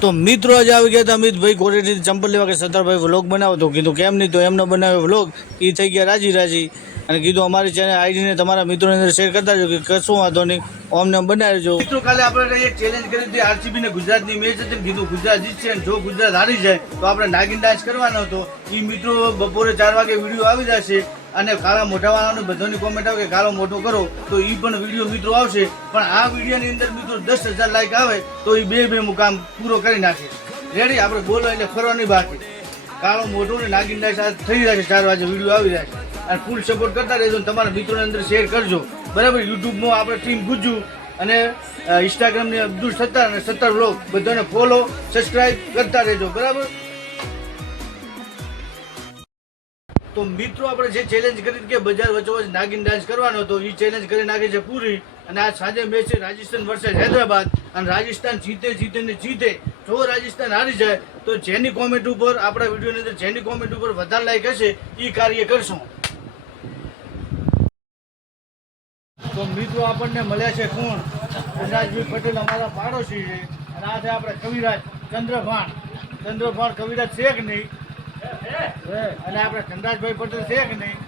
તો મિત્રો આજે આવી ગયા હતા અમિતભાઈ કોરેથી ચંપલ લેવા કે સત્તરભાઈ વ્લોગ બનાવો તો કીધું કેમ નહીં, તો એમનો બનાવ્યો વ્લોગ એ થઈ ગયા રાજી અને કીધું અમારી ચેનલ આઈડીને તમારા મિત્રોની અંદર શેર કરતા રહેજો કે કશું વાંધો નહીં, અમને બનાવજો. મિત્રો કાલે આપણે એક ચેલેન્જ કરી હતી આરસીબી ને ગુજરાતની મેચ હતી, કીધું ગુજરાત જીતશે અને જો ગુજરાત હારી જાય તો આપણે નાગિન ડાન્સ કરવાનો હતો. એ મિત્રો બપોરે 4 વાગે વિડીયો આવી જશે અને કાળા મોઢાવાળાને બધાની કોમેન્ટ આવે કે કાળો મોઢો કરો તો એ પણ વિડીયો મિત્રો આવશે. પણ આ વિડીયોની અંદર મિત્રો 10,000 લાઈક આવે તો એ બે મુકામ પૂરો કરી નાખે. રેડી? આપણે બોલો એટલે ફરવાની બાકી. કાળો મોઢો ને નાગિન ડાન્સ થઈ જશે, 4 વાગે વિડીયો આવી જશે અને ફૂલ સપોર્ટ કરતા રહેજો અને તમારા મિત્રોની અંદર શેર કરજો. બરાબર? યુટ્યુબમાં આપણે ટીમ ગુજ્જુ અને ઇન્સ્ટાગ્રામની અબ્દુલ સત્તાર અને 17 વ્લોગ બધાને ફોલો સબસ્ક્રાઈબ કરતા રહેજો. બરાબર? તો મિત્રો આપણે જે ચેલેન્જ કરી કે બજાર વચ્ચોવચ નાગિન ડાન્સ કરવાનો હતો એ ચેલેન્જ કરી નાખી છે પૂરી. અને આ સાંજે મેચ છે રાજસ્થાન વર્સેસ હૈદરાબાદ અને રાજસ્થાન જીતે. જો રાજસ્થાન હારી જાય તો જેની કોમેન્ટ ઉપર આપણા વિડીયોની અંદર જેની કોમેન્ટ ઉપર વધારે લાઈક હશે એ કાર્ય કરશું. તો મિત્રો આપણને મળ્યા છે કોણ? ધનરાજભાઈ પટેલ અમારા પાડોશી છે અને આ છે આપણે કવિરાજ ચંદ્રભાણ કવિરાજ છે કે નહીં, અને આપણે ધનરાજભાઈ પટેલ છે કે નહીં.